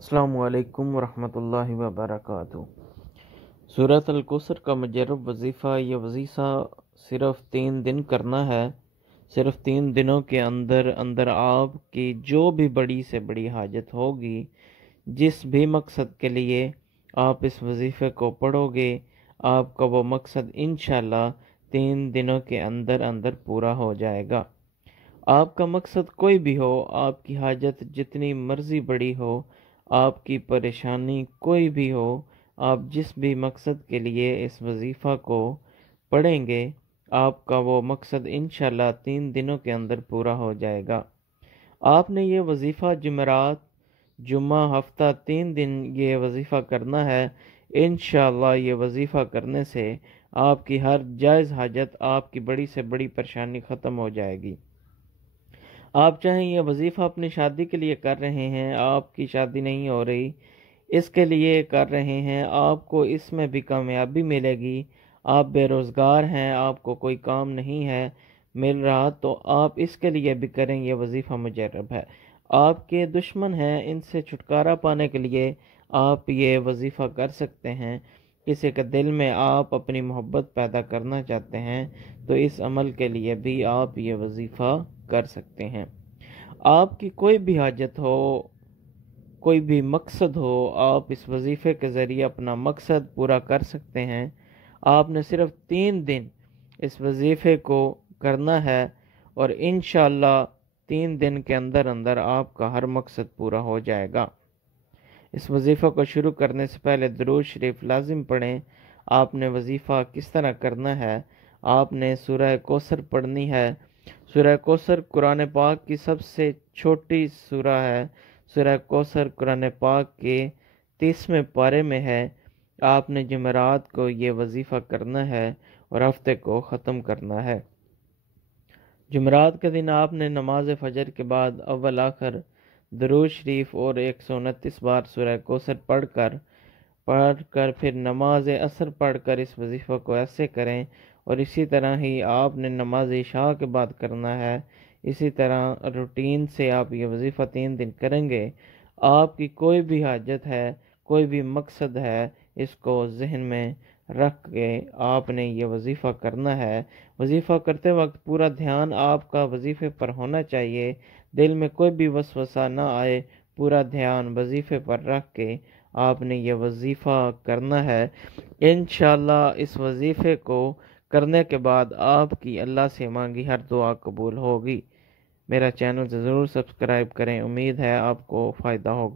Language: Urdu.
السلام علیکم ورحمۃ اللہ وبرکاتہ۔ سورۃ الکوثر کا مجرب وظیفہ، یہ وظیفہ صرف 3 دن کرنا ہے۔ صرف 3 دنوں کے اندر اندر آپ کی جو بھی بڑی سے بڑی حاجت ہوگی، جس بھی مقصد کے لیے آپ اس وظیفے کو پڑھو گے، آپ کا وہ مقصد انشاءاللہ 3 دنوں کے اندر اندر پورا ہو جائے گا۔ آپ کا مقصد کوئی بھی ہو، آپ کی حاجت جتنی مرضی بڑی ہو، آپ کی پریشانی کوئی بھی ہو، آپ جس بھی مقصد کے لیے اس وظیفہ کو پڑھیں گے، آپ کا وہ مقصد انشاءاللہ 3 دنوں کے اندر پورا ہو جائے گا۔ آپ نے یہ وظیفہ جمعرات، جمعہ، ہفتہ 3 دن یہ وظیفہ کرنا ہے۔ انشاءاللہ یہ وظیفہ کرنے سے آپ کی ہر جائز حاجت، آپ کی بڑی سے بڑی پریشانی ختم ہو جائے گی۔ آپ چاہیں یہ وظیفہ اپنی شادی کے لیے کر رہے ہیں، آپ کی شادی نہیں ہو رہی، اس کے لیے کر رہے ہیں، آپ کو اس میں بھی کامیابی ملے گی۔ آپ بے روزگار ہیں، آپ کو کوئی کام نہیں ہے مل رہا، تو آپ اس کے لیے بھی کریں، یہ وظیفہ مجرب ہے۔ آپ کے دشمن ہیں، ان سے چھٹکارا پانے کے لیے آپ یہ وظیفہ کر سکتے ہیں۔ کسی کے دل میں آپ اپنی محبت پیدا کرنا چاہتے ہیں تو اس عمل کے لیے بھی آپ یہ وظیفہ کر سکتے ہیں۔ آپ کی کوئی بھی حاجت ہو، کوئی بھی مقصد ہو، آپ اس وظیفے کے ذریعے اپنا مقصد پورا کر سکتے ہیں۔ آپ نے صرف 3 دن اس وظیفے کو کرنا ہے اور انشاءاللہ 3 دن کے اندر اندر آپ کا ہر مقصد پورا ہو جائے گا۔ اس وظیفہ کو شروع کرنے سے پہلے درود شریف لازم پڑھیں۔ آپ نے وظیفہ کس طرح کرنا ہے؟ آپ نے سورہ کوثر پڑھنی ہے۔ سورہ کوثر قرآن پاک کی سب سے چھوٹی سورہ ہے۔ سورہ کوثر قرآن پاک کے 30ویں پارے میں ہے۔ آپ نے جمعرات کو یہ وظیفہ کرنا ہے اور ہفتے کو ختم کرنا ہے۔ جمعرات کے دن آپ نے نماز فجر کے بعد اول آخر درود شریف اور 129 بار سورہ کوثر پڑھ کر پھر نماز عصر پڑھ کر اس وظیفہ کو ایسے کریں، اور اسی طرح ہی آپ نے نماز عشاء کے بعد کرنا ہے۔ اسی طرح روٹین سے آپ یہ وظیفہ 3 دن کریں گے۔ آپ کی کوئی بھی حاجت ہے، کوئی بھی مقصد ہے، اس کو ذہن میں رکھ کے آپ نے یہ وظیفہ کرنا ہے۔ وظیفہ کرتے وقت پورا دھیان آپ کا وظیفے پر ہونا چاہیے، دل میں کوئی بھی وسوسہ نہ آئے، پورا دھیان وظیفے پر رکھ کے آپ نے یہ وظیفہ کرنا ہے۔ انشاءاللہ اس وظیفے کو کرنے کے بعد آپ کی اللہ سے مانگی ہر دعا قبول ہوگی۔ میرا چینل ضرور سبسکرائب کریں، امید ہے آپ کو فائدہ ہوگا۔